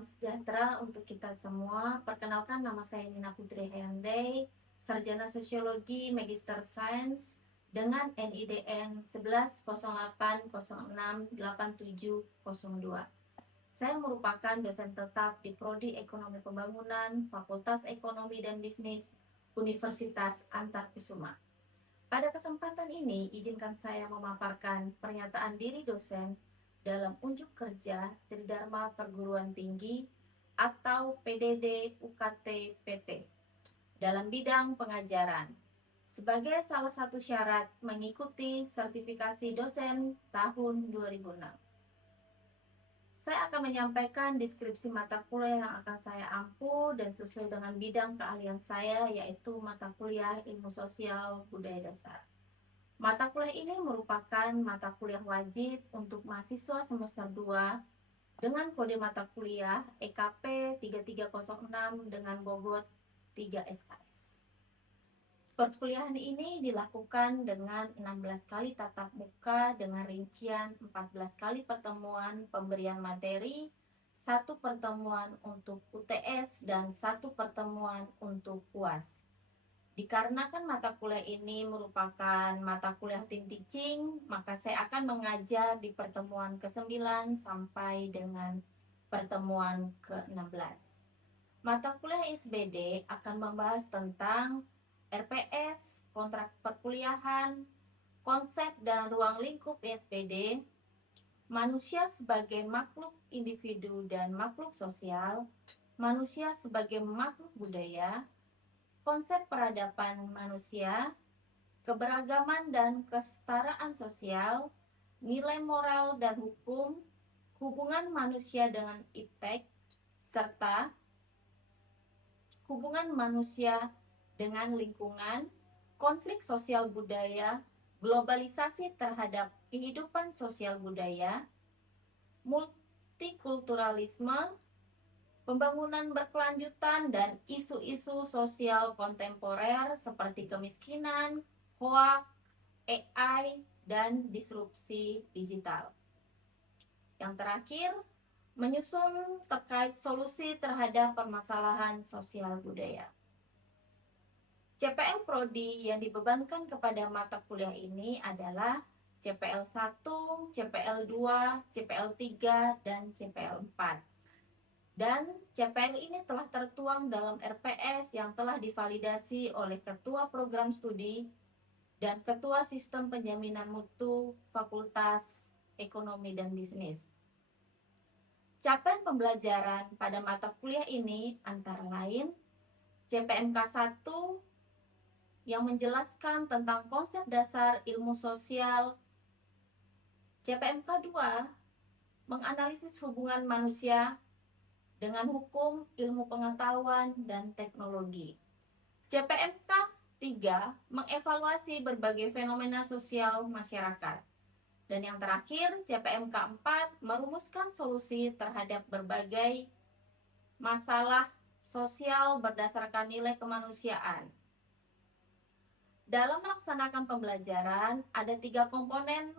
Salam sejahtera untuk kita semua. Perkenalkan, nama saya Nina Putri Hayandai, Sarjana Sosiologi Magister Sains dengan NIDN 1108068702. Saya merupakan dosen tetap di Prodi Ekonomi Pembangunan, Fakultas Ekonomi dan Bisnis, Universitas Antarkusuma. Pada kesempatan ini, izinkan saya memaparkan pernyataan diri dosen dalam unjuk kerja Tridharma Perguruan Tinggi atau PDD UKT PT dalam bidang pengajaran sebagai salah satu syarat mengikuti sertifikasi dosen tahun 2006. Saya akan menyampaikan deskripsi mata kuliah yang akan saya ampu dan sesuai dengan bidang keahlian saya, yaitu mata kuliah Ilmu Sosial Budaya Dasar. Mata kuliah ini merupakan mata kuliah wajib untuk mahasiswa semester 2 dengan kode mata kuliah EKP 3306 dengan bobot 3 SKS. Perkuliahan ini dilakukan dengan 16 kali tatap muka dengan rincian 14 kali pertemuan pemberian materi, 1 pertemuan untuk UTS, dan 1 pertemuan untuk UAS. Dikarenakan mata kuliah ini merupakan mata kuliah tim teaching, maka saya akan mengajar di pertemuan ke-9 sampai dengan pertemuan ke-16. Mata kuliah ISBD akan membahas tentang RPS, kontrak perkuliahan, konsep dan ruang lingkup ISBD, manusia sebagai makhluk individu dan makhluk sosial, manusia sebagai makhluk budaya, konsep peradaban manusia, keberagaman dan kesetaraan sosial, nilai moral dan hukum, hubungan manusia dengan iptek, serta hubungan manusia dengan lingkungan, konflik sosial budaya, globalisasi terhadap kehidupan sosial budaya, multikulturalisme, pembangunan berkelanjutan, dan isu-isu sosial kontemporer seperti kemiskinan, hoax, AI, dan disrupsi digital. Yang terakhir, menyusun terkait solusi terhadap permasalahan sosial budaya. CPL Prodi yang dibebankan kepada mata kuliah ini adalah CPL 1, CPL 2, CPL 3, dan CPL 4. Dan CPL ini telah tertuang dalam RPS yang telah divalidasi oleh Ketua Program Studi dan Ketua Sistem Penjaminan Mutu Fakultas Ekonomi dan Bisnis. Capaian pembelajaran pada mata kuliah ini antara lain CPMK 1 yang menjelaskan tentang konsep dasar ilmu sosial, CPMK 2 menganalisis hubungan manusia dengan hukum, ilmu pengetahuan, dan teknologi. CPMK 3 mengevaluasi berbagai fenomena sosial masyarakat. Dan yang terakhir, CPMK 4 merumuskan solusi terhadap berbagai masalah sosial berdasarkan nilai kemanusiaan. Dalam melaksanakan pembelajaran, ada 3 komponen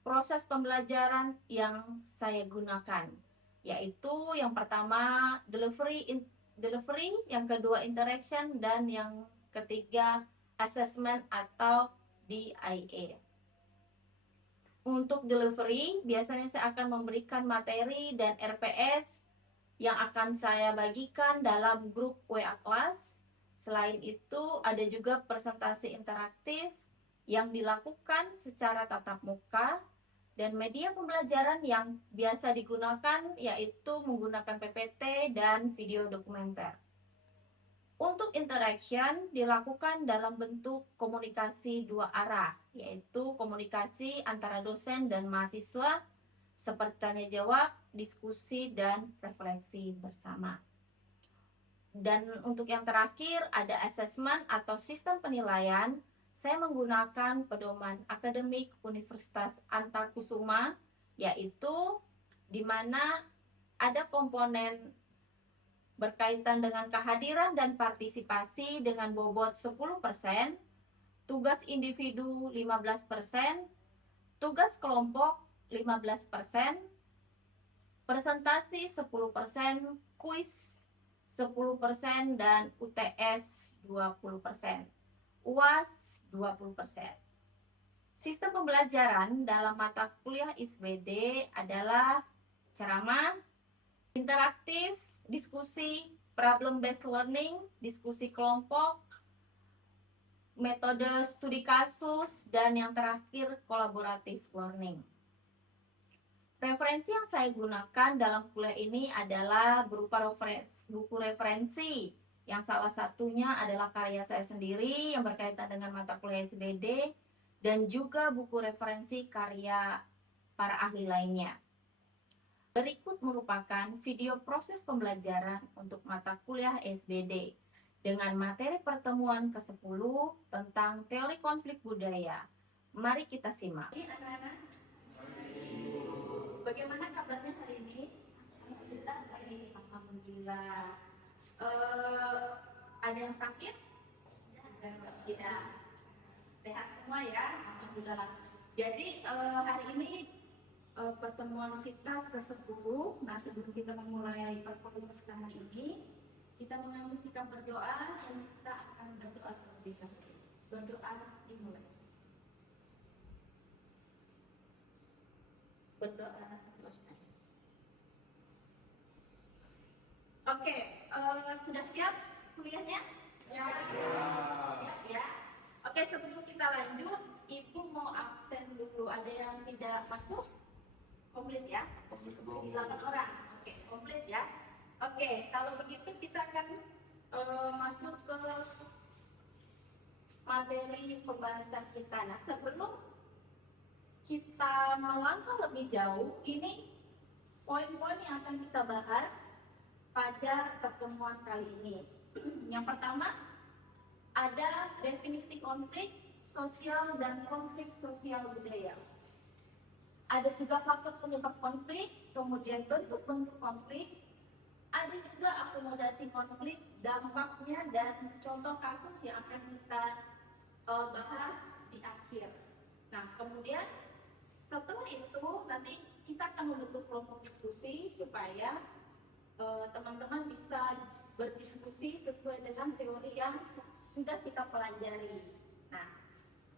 proses pembelajaran yang saya gunakan, yaitu yang pertama delivery, yang kedua interaction, dan yang ketiga assessment atau DIA. Untuk delivery, biasanya saya akan memberikan materi dan RPS yang akan saya bagikan dalam grup WA kelas. Selain itu, ada juga presentasi interaktif yang dilakukan secara tatap muka, dan media pembelajaran yang biasa digunakan yaitu menggunakan PPT dan video dokumenter. Untuk interaction dilakukan dalam bentuk komunikasi 2 arah, yaitu komunikasi antara dosen dan mahasiswa seperti tanya jawab, diskusi, dan refleksi bersama. Dan untuk yang terakhir ada assessment atau sistem penilaian. Saya menggunakan pedoman akademik Universitas Antarkusuma, yaitu di mana ada komponen berkaitan dengan kehadiran dan partisipasi dengan bobot 10%, tugas individu 15%, tugas kelompok 15%, Presentasi 10%, kuis 10%, dan UTS 20%. UAS 20%. Sistem pembelajaran dalam mata kuliah ISBD adalah ceramah, interaktif, diskusi, problem based learning, diskusi kelompok, metode studi kasus, dan yang terakhir kolaboratif learning. Referensi yang saya gunakan dalam kuliah ini adalah berupa buku referensi, yang salah satunya adalah karya saya sendiri yang berkaitan dengan mata kuliah SBD, dan juga buku referensi karya para ahli lainnya. Berikut merupakan video proses pembelajaran untuk mata kuliah SBD dengan materi pertemuan ke-10 tentang teori konflik budaya. Mari kita simak. Anak-anak, bagaimana kabarnya hari ini? Alhamdulillah baik, alhamdulillah. Ada yang sakit? Tidak. Sehat semua ya, alhamdulillah. Jadi hari ini pertemuan kita ke-10. Nah, sebelum kita memulai pertemuan kita hari ini, kita mengambil sikap berdoa dan kita akan berdoa terlebih dahulu. Berdoa dimulai. Berdoa selesai. Oke, sudah siap kuliahnya? Ya. Siap ya. Oke, sebelum kita lanjut, Ibu mau absen dulu. Ada yang tidak masuk? Komplit ya? 8 orang. Oke, komplit ya. Oke, kalau begitu kita akan masuk ke materi pembahasan kita. Nah, sebelum kita melangkah lebih jauh, ini poin-poin yang akan kita bahas pada pertemuan kali ini. Yang pertama, ada definisi konflik sosial dan konflik sosial budaya. Ada juga faktor penyebab konflik, kemudian bentuk-bentuk konflik, ada juga akomodasi konflik, dampaknya, dan contoh kasus yang akan kita bahas di akhir. Nah, kemudian setelah itu nanti kita akan membentuk kelompok diskusi supaya teman-teman bisa berdiskusi sesuai dengan teori yang sudah kita pelajari. Nah,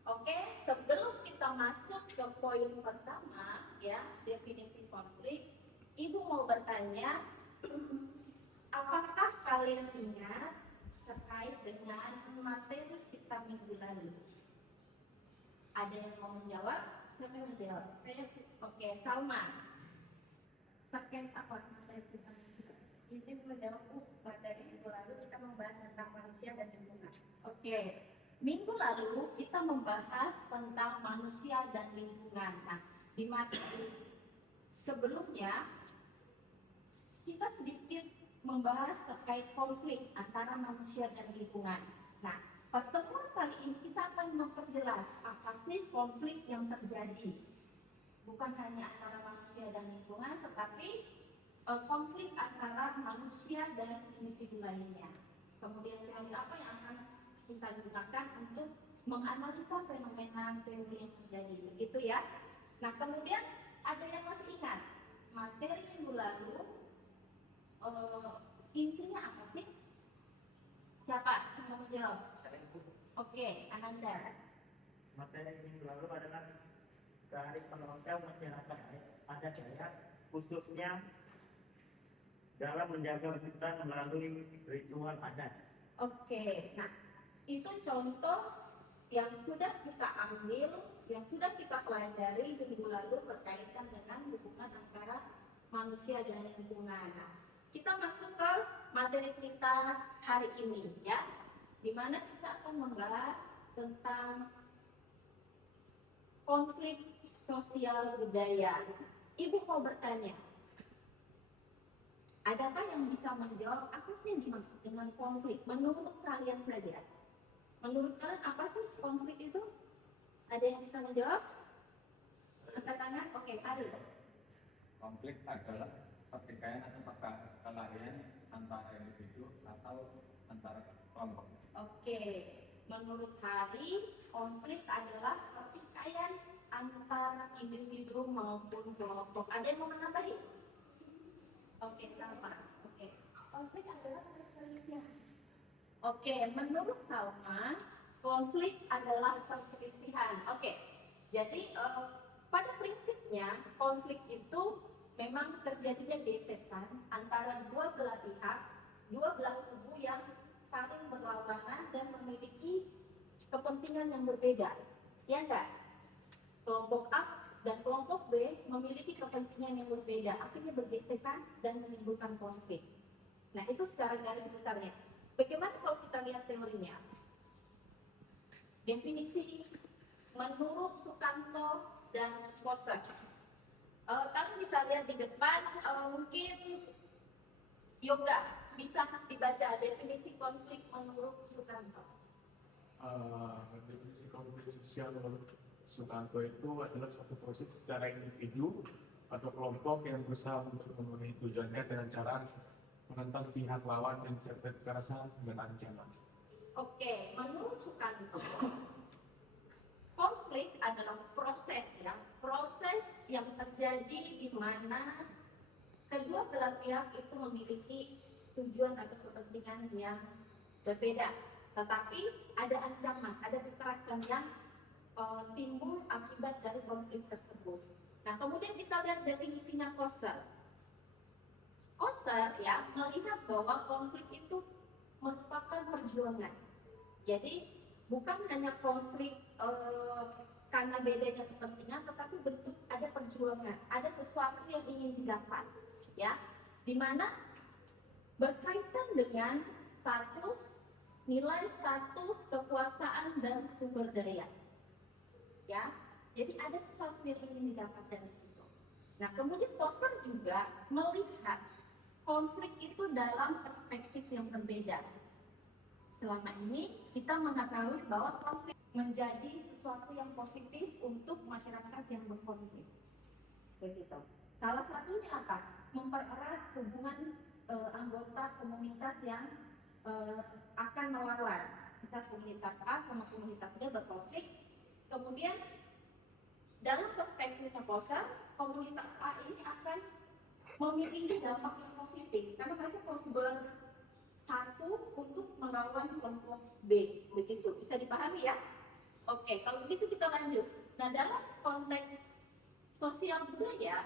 oke, sebelum kita masuk ke poin pertama, ya, definisi konflik, Ibu mau bertanya, apakah kalian ingat terkait dengan materi kita minggu lalu? Ada yang mau menjawab? Siapa yang menjawab? Saya. Oke, Salma. Terkait apa materi kita? Izin menjawab. Materi minggu lalu kita membahas tentang manusia dan lingkungan. Oke. Minggu lalu kita membahas tentang manusia dan lingkungan. Nah, di materi sebelumnya kita sedikit membahas terkait konflik antara manusia dan lingkungan. Nah, pertemuan kali ini kita akan memperjelas apa sih konflik yang terjadi. Bukan hanya antara manusia dan lingkungan, tetapi konflik antara manusia dan individu lainnya. Kemudian teori apa yang akan kita gunakan untuk menganalisa fenomena teori yang terjadi, begitu ya. Nah, kemudian ada yang masih ingat materi minggu lalu intinya apa sih? Siapa yang mau menjawab? Oke, Ananda. Materi minggu lalu adalah dari penonton masyarakat adat Dayak, khususnya dalam menjaga hutan melalui ritual adat. Oke, nah itu contoh yang sudah kita ambil, yang sudah kita pelajari minggu lalu berkaitan dengan hubungan antara manusia dan lingkungan. Nah, kita masuk ke materi kita hari ini, ya, dimana kita akan membahas tentang konflik sosial budaya. Ibu mau bertanya, adakah yang bisa menjawab apa sih yang dimaksud dengan konflik? Menurut kalian saja. Menurut kalian apa sih konflik itu? Ada yang bisa menjawab? Angkat tangan. Oke, Ari. Konflik adalah pertikaian atau perkelahian antara individu atau antara kelompok. Oke, menurut Hari, konflik adalah pertikaian antara individu maupun kelompok. Ada yang mau menambahin? Oke, sama. Oke. Konflik adalah perselisihan. Oke, menurut Salma, konflik adalah perselisihan. Oke, jadi pada prinsipnya konflik itu memang terjadinya gesekan antara dua belah pihak, dua belah kubu yang saling berlawanan dan memiliki kepentingan yang berbeda. Ya enggak? Kelompok A dan kelompok B memiliki kepentingan yang berbeda, akhirnya bergesekan dan menimbulkan konflik. Nah, itu secara garis besarnya. Bagaimana kalau kita lihat teorinya? Definisi menurut Sukanto dan Koser. Kalian bisa lihat di depan, mungkin Yoga bisa dibaca definisi konflik menurut Sukanto. Definisi konflik sosial menurut Sukanto itu adalah suatu proses secara individu atau kelompok yang berusaha untuk memenuhi tujuannya dengan cara menentang pihak lawan yang disertai kekerasan dan ancaman. Oke, menurut Sukanto, konflik adalah proses yang terjadi di mana kedua belah pihak itu memiliki tujuan atau kepentingan yang berbeda, tetapi ada ancaman, ada kekerasan yang timbul akibat dari konflik tersebut. Nah, kemudian kita lihat definisinya Koser. Koser ya melihat bahwa konflik itu merupakan perjuangan. Jadi bukan hanya konflik karena bedanya kepentingan, tetapi bentuk ada perjuangan, ada sesuatu yang ingin didapat, ya, dimana berkaitan dengan status, nilai status, kekuasaan dan sumber daya. Ya, jadi ada sesuatu yang ingin didapat dari situ. Nah, kemudian Koser juga melihat konflik itu dalam perspektif yang berbeda. Selama ini kita mengetahui bahwa konflik menjadi sesuatu yang positif untuk masyarakat yang berkonflik. Begitu. Salah satunya apa? Mempererat hubungan anggota komunitas yang akan melawan. Misal komunitas A sama komunitas B berkonflik. Kemudian dalam perspektifnya Koser, komunitas A ini akan memiliki dampak yang positif karena mereka bersatu untuk melawan kelompok B. Begitu, bisa dipahami ya? Oke, kalau begitu kita lanjut. Nah, dalam konteks sosial budaya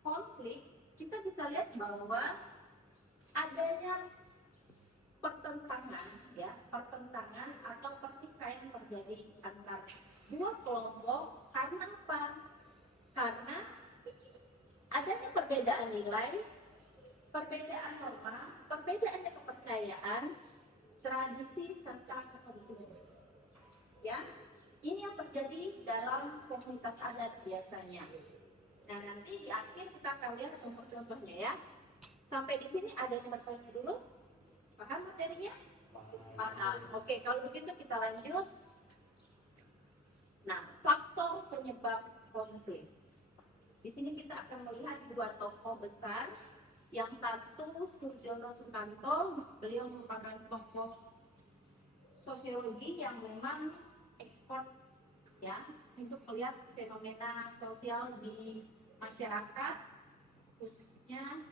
konflik, kita bisa lihat bahwa adanya pertentangan, ya, pertentangan atau pertikaian terjadi antar dua kelompok karena apa? Karena adanya perbedaan nilai, perbedaan norma, perbedaan kepercayaan, tradisi serta kepentingan. Ya, ini yang terjadi dalam komunitas adat biasanya. Nah, nanti di akhir kita akan lihat contoh-contohnya ya. Sampai di sini ada yang bertanya dulu? Paham materinya? Paham. Oke, kalau begitu kita lanjut. Nah, faktor penyebab konflik. Di sini kita akan melihat dua tokoh besar. Yang satu Surjono Sukanto, beliau merupakan tokoh sosiologi yang memang ekspor ya untuk melihat fenomena sosial di masyarakat, khususnya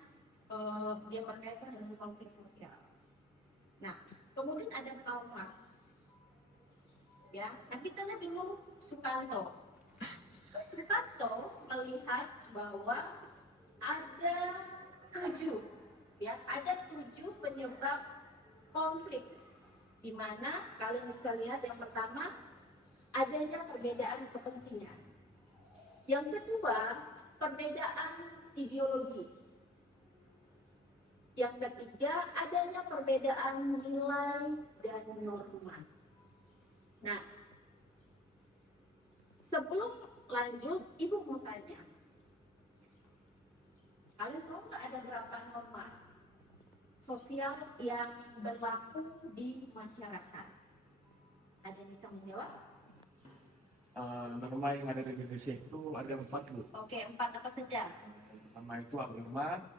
yang berkaitan dengan konflik sosial. Nah, kemudian ada Karl Marx. Ya, nah kita lihat dulu Sukanto. Sukanto melihat bahwa ada tujuh penyebab konflik, di mana kalian bisa lihat yang pertama adanya perbedaan kepentingan, yang kedua perbedaan ideologi, yang ketiga adanya perbedaan nilai dan norma. Nah, sebelum lanjut, Ibu mau tanya, kalian tahu nggak ada berapa norma sosial yang berlaku di masyarakat? Ada yang bisa menjawab? Norma yang ada di Indonesia itu ada 4, Bu. Oke, 4 apa saja? Pertama itu agama,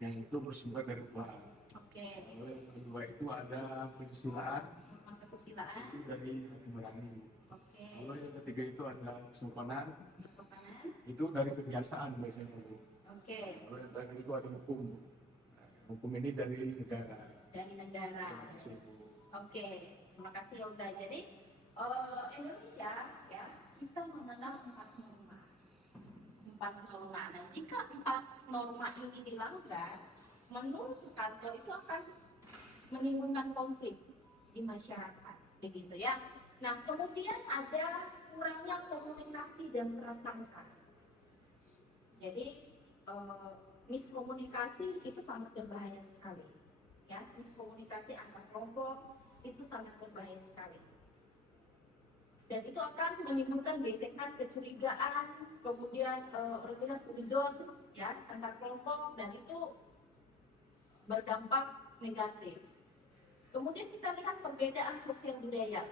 yang itu bersumber dari Tuhan. Oke. Lalu yang kedua itu ada kesusilaan, Norma kesusilaan. itu dari Ibrani. Oke. Lalu yang ketiga itu ada kesopanan, Kesopanan. itu dari kebiasaan biasanya, Bu. Oke. Lalu yang terakhir itu ada hukum. hukum ini dari negara. Dari negara. Terima kasih, Bu. Oke, terima kasih Yoga. Jadi Indonesia ya, kita mengenal 4 norma. Nah, jika 4 norma ini dilanggar, menurut Sukanto itu akan menimbulkan konflik di masyarakat, begitu ya. Nah, kemudian ada kurangnya komunikasi dan prasangka. Jadi miskomunikasi itu sangat berbahaya sekali. Ya, miskomunikasi antar kelompok itu sangat berbahaya sekali. Dan itu akan menimbulkan gesekan, kecurigaan, kemudian organisasi uzon ya antar kelompok, dan itu berdampak negatif. Kemudian kita lihat perbedaan sosial budaya.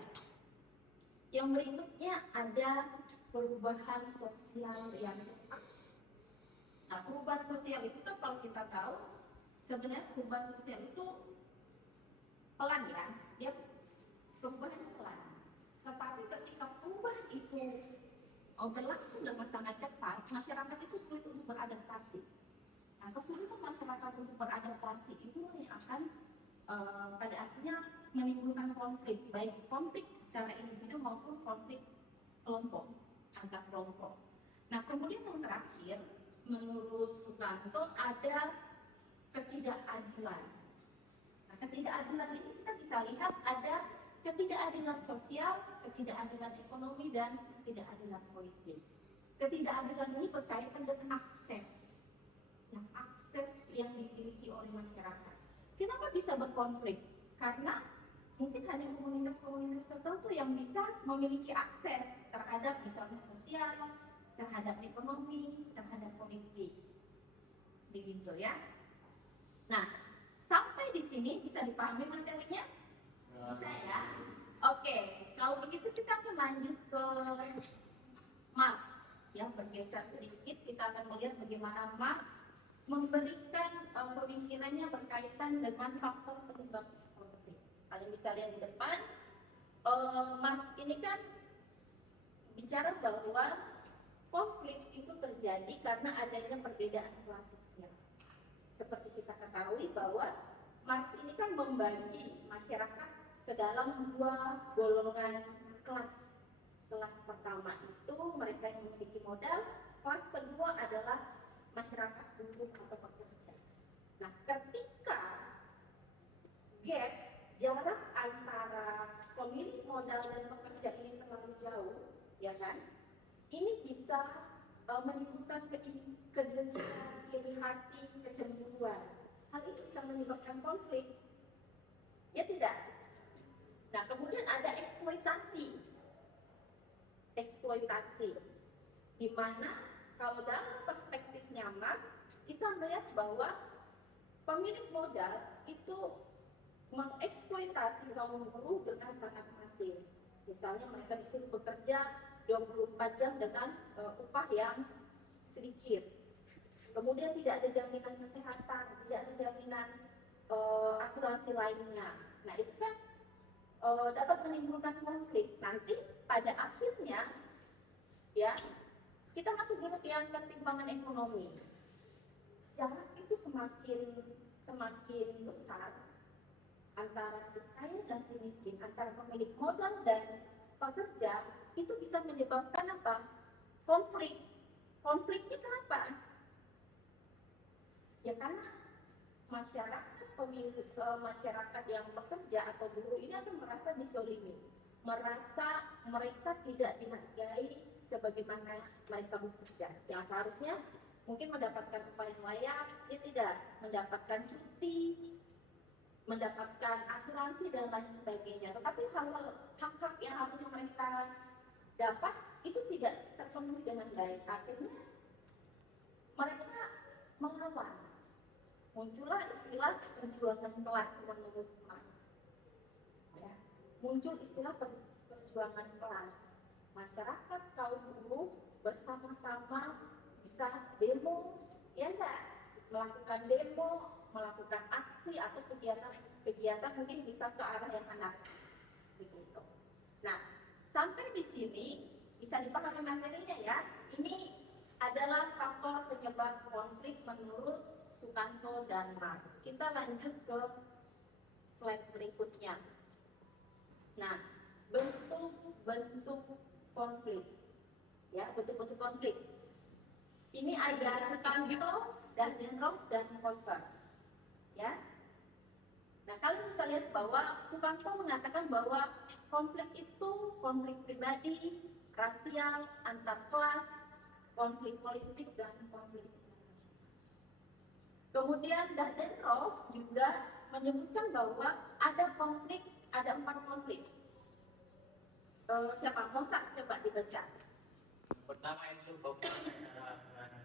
Yang berikutnya ada perubahan sosial yang cepat. Nah, perubahan sosial itu kan kalau kita tahu sebenarnya perubahan sosial itu pelan ya, dia perubahannya pelan. Tetapi ketika perubahan itu berlangsung dengan sangat cepat, masyarakat itu sulit untuk beradaptasi. Nah, kesulitan masyarakat untuk beradaptasi itu yang akan pada akhirnya menimbulkan konflik, baik konflik secara individu maupun konflik kelompok, antar kelompok. Nah, kemudian yang terakhir, menurut Sukanto ada ketidakadilan. Nah, ketidakadilan ini kita bisa lihat ada ketidakadilan sosial, ketidakadilan ekonomi, dan ketidakadilan politik. Ketidakadilan ini berkaitan dengan akses yang dimiliki oleh masyarakat. Kenapa bisa berkonflik? Karena mungkin hanya komunitas-komunitas tertentu yang bisa memiliki akses terhadap misalnya sosial, terhadap ekonomi, terhadap politik. Begitu ya. Nah, sampai di sini bisa dipahami materinya? Bisa ya? Oke, kalau begitu kita akan lanjut ke Marx. Ya, bergeser sedikit, kita akan melihat bagaimana Marx memberikan pemikirannya berkaitan dengan faktor penyebab konflik. Kalian bisa lihat di depan, Marx ini kan bicara bahwa konflik itu terjadi karena adanya perbedaan kelas sosial. Seperti kita ketahui bahwa Marx ini kan membagi masyarakat ke dalam 2 golongan kelas. Kelas pertama itu mereka yang memiliki modal, kelas kedua adalah masyarakat buruh atau pekerja. Nah, ketika gap jarak antara pemilik modal dan pekerja ini terlalu jauh, ya kan? Ini bisa menimbulkan kedengkian, iri hati, kecemburuan. Hal ini bisa menyebabkan konflik. Ya tidak? Nah, kemudian ada eksploitasi, di mana kalau dalam perspektifnya Marx, kita melihat bahwa pemilik modal itu mengeksploitasi kaum buruh dengan sangat masif. Misalnya mereka disuruh bekerja 24 jam dengan upah yang sedikit. Kemudian tidak ada jaminan kesehatan, tidak ada jaminan asuransi lainnya. Nah, itu kan dapat menimbulkan konflik. Nanti pada akhirnya ya, kita masuk dulu yang ketimpangan ekonomi. Jarak itu semakin besar antara si kaya dan si miskin, antara pemilik modal dan pekerja, itu bisa menyebabkan apa? Konflik. Konfliknya kenapa? Ya karena masyarakat yang bekerja atau buruh ini akan merasa disolimi, merasa mereka tidak dihargai sebagaimana mereka bekerja. Yang seharusnya mungkin mendapatkan upah yang layak, dia tidak mendapatkan cuti, mendapatkan asuransi dan lain sebagainya. Tetapi hak-hak yang harusnya mereka dapat itu tidak terpenuhi dengan baik. Akhirnya mereka melawan. Muncullah istilah perjuangan kelas menurut Marx. Ya, muncul istilah perjuangan kelas. Masyarakat kaum buruh bersama-sama bisa demo, ya enggak? Melakukan demo, melakukan aksi atau kegiatan mungkin bisa ke arah yang anarkis, begitu. Nah, sampai di sini bisa dipahami materinya ya. Ini adalah faktor penyebab konflik menurut Sukanto, dan Marx. Kita lanjut ke slide berikutnya. Nah, bentuk-bentuk konflik, ya, bentuk-bentuk konflik. Ini ada Sukanto, Dahrendorf, dan Koster, ya. Nah, kalian bisa lihat bahwa Sukanto mengatakan bahwa konflik itu konflik pribadi, rasial, antar kelas, konflik politik, dan konflik. Kemudian Dahrendorf juga menyebutkan bahwa ada 4 konflik. Siapa? Mosak, coba dibaca. Pertama itu konflik antara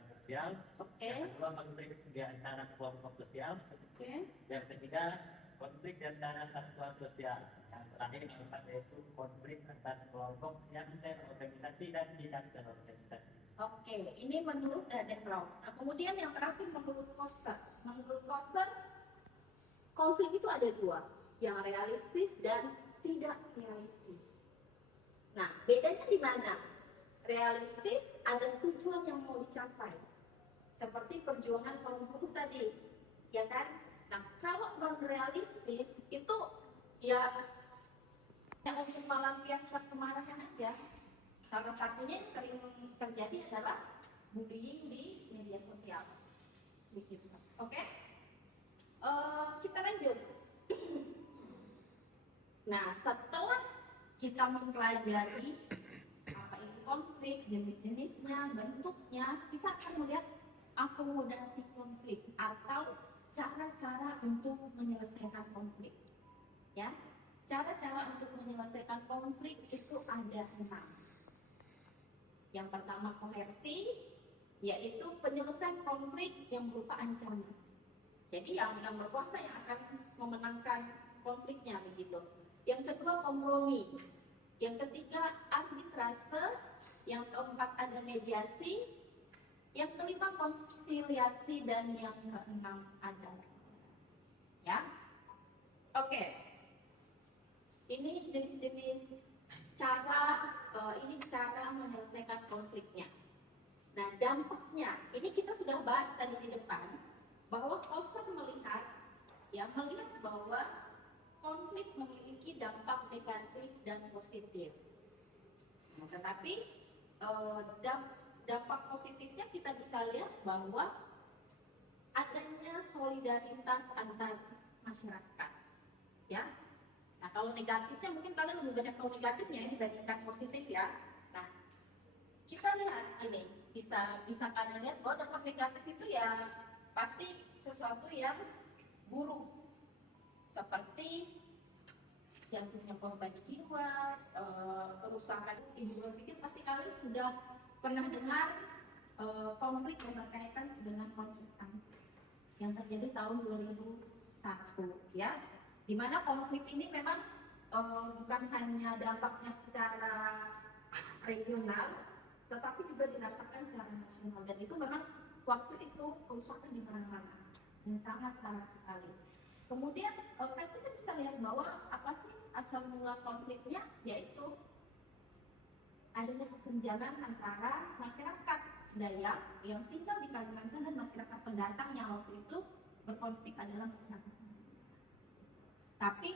sosial. Oke. Yang kedua konflik di antara kelompok sosial. Oke. Yang ketiga konflik di antara satuan sosial. Yang terakhir yang keempat yaitu konflik antar kelompok yang terorganisasi dan tidak terorganisasi. Oke, ini menurut Dahrendorf. Nah, kemudian yang terakhir menurut Koster. Menurut Koster, konflik itu ada 2, yang realistis dan tidak realistis. Nah, bedanya di mana? Realistis ada tujuan yang mau dicapai, seperti perjuangan kaum buruh tadi, ya kan? Nah, kalau non realistis itu ya untuk melampiaskan kemarahan aja. Salah satunya yang sering terjadi adalah bullying di media sosial. Oke? Kita lanjut. Nah, setelah kita mempelajari apa itu konflik, jenis-jenisnya, bentuknya, kita akan melihat akomodasi konflik atau cara-cara untuk menyelesaikan konflik. Ya, cara-cara untuk menyelesaikan konflik itu ada 6. Yang pertama koersi, yaitu penyelesaian konflik yang berupa ancaman. Jadi yang berkuasa yang akan memenangkan konfliknya begitu. Yang kedua kompromi, yang ketiga arbitrase, yang keempat ada mediasi, yang kelima konsiliasi, dan yang keenam ada toleransi. Ya, oke. Ini jenis-jenis cara menyelesaikan konfliknya. Nah, dampaknya ini kita sudah bahas tadi di depan bahwa Koster melihat bahwa konflik memiliki dampak negatif dan positif. Nah, tetapi dampak positifnya kita bisa lihat bahwa adanya solidaritas antar masyarakat, ya. Nah, kalau negatifnya mungkin kalian lebih banyak tahu negatifnya ini dibandingkan positif, ya. Nah, kita lihat ini bisa kalian lihat bahwa dampak negatif itu ya pasti sesuatu yang buruk, seperti jatuhnya korban jiwa, kerusakan. Ibu berpikir pasti kalian sudah pernah dengar konflik yang berkaitan dengan konflik yang terjadi tahun 2001, ya. Di mana konflik ini memang bukan hanya dampaknya secara regional, tetapi juga dirasakan secara nasional. Dan itu memang waktu itu kerusakan di mana-mana dan sangat parah sekali. Kemudian kita bisa lihat bahwa apa sih asal mula konfliknya, yaitu adanya kesenjangan antara masyarakat Dayak yang tinggal di Kalimantan dan masyarakat pendatang yang waktu itu berkonflik adalah masyarakat. Tapi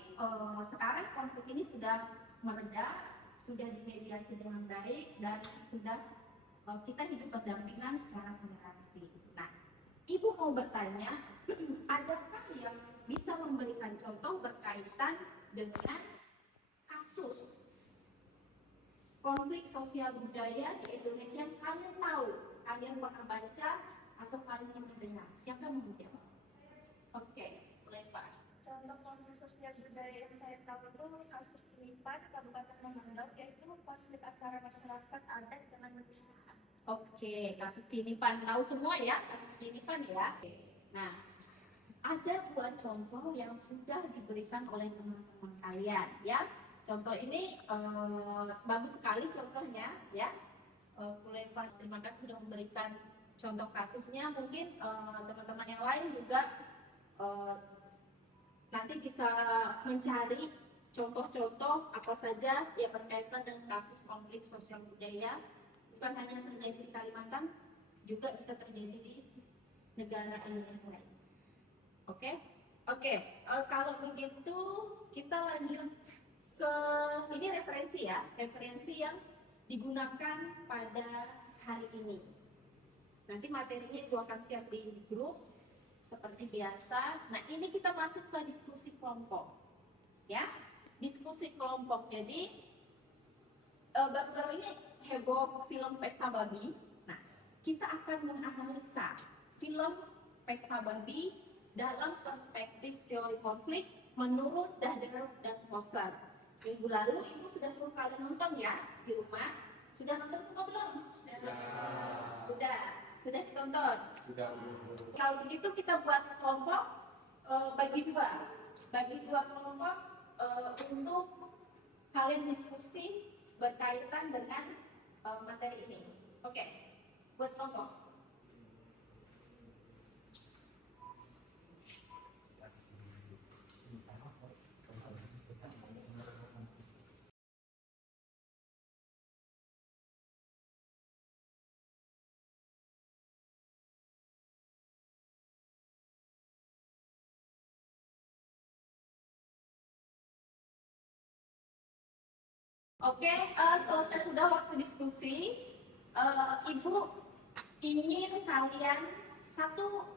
sekarang konflik ini sudah mereda, sudah dimediasi dengan baik, dan sudah kita hidup berdampingan secara toleransi. Nah, Ibu mau bertanya, adakah yang bisa memberikan contoh berkaitan dengan kasus konflik sosial budaya di Indonesia yang kalian tahu, kalian pernah baca atau kalian pernah dengar? Siapa yang mau jawab? Oke, boleh Pak. Contoh konflik sosial budaya yang saya tahu itu kasus Tinipan, Kabupaten Mandar, yaitu konflik antara masyarakat adat dengan perusahaan. Oke, kasus Tinipan, tahu semua ya kasus Tinipan ya. Nah, ada 2 contoh yang sudah diberikan oleh teman-teman kalian ya. Contoh ini bagus sekali contohnya ya. Kuleva, terima kasih sudah memberikan contoh kasusnya. Mungkin teman-teman yang lain juga nanti bisa mencari contoh-contoh apa saja yang berkaitan dengan kasus konflik sosial budaya. Bukan hanya terjadi di Kalimantan, juga bisa terjadi di negara Indonesia lain. Oke, oke. Kalau begitu kita lanjut ke ini referensi ya, referensi yang digunakan pada hari ini. Nanti materinya itu akan share di grup seperti biasa. Nah, ini kita masuk ke diskusi kelompok, ya, diskusi kelompok. Jadi baru-baru ini heboh film Pesta Babi. Nah, kita akan menganalisa film Pesta Babi dalam perspektif teori konflik menurut Dahder dan Moser. Minggu lalu ibu sudah suruh kalian nonton ya di rumah. Sudah nonton semua belum? Sudah ditonton. Sudah. Kalau begitu kita buat kelompok bagi dua kelompok untuk kalian diskusi berkaitan dengan materi ini. Oke, buat kelompok. Oke, selesai sudah waktu diskusi. Ibu ingin kalian satu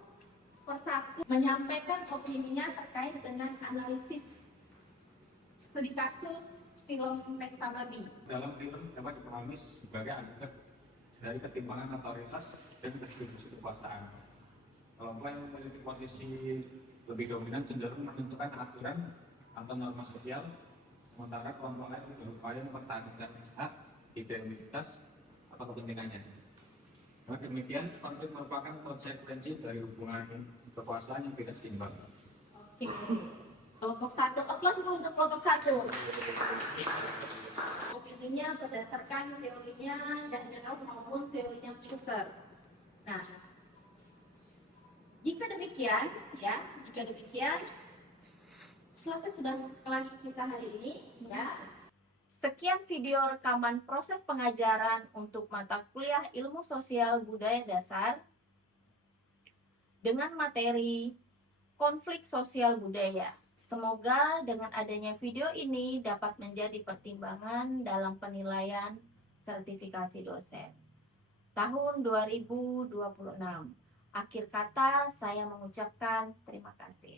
persatu menyampaikan opininya terkait dengan analisis studi kasus film Pesta Babi. Dalam film dapat dipahami sebagai akibat dari ketimpangan otoritas dan distribusi kekuasaan. Kelompok yang memiliki posisi lebih dominan cenderung menentukan aturan atau norma sosial, sementara kelompok lain berupaya mempertahankan hak, identitas, atau kepentingannya. Dengan demikian, konflik merupakan konsekuensi dari hubungan kekuasaan yang tidak seimbang. Oke, kelompok satu, aplaus dulu untuk kelompok satu. Opininya berdasarkan teorinya dan Dahder maupun teorinya Moser. Nah, jika demikian, selesai sudah kelas kita hari ini, ya. Sekian video rekaman proses pengajaran untuk mata kuliah Ilmu Sosial Budaya Dasar dengan materi konflik sosial budaya. Semoga dengan adanya video ini dapat menjadi pertimbangan dalam penilaian sertifikasi dosen tahun 2026. Akhir kata, saya mengucapkan terima kasih.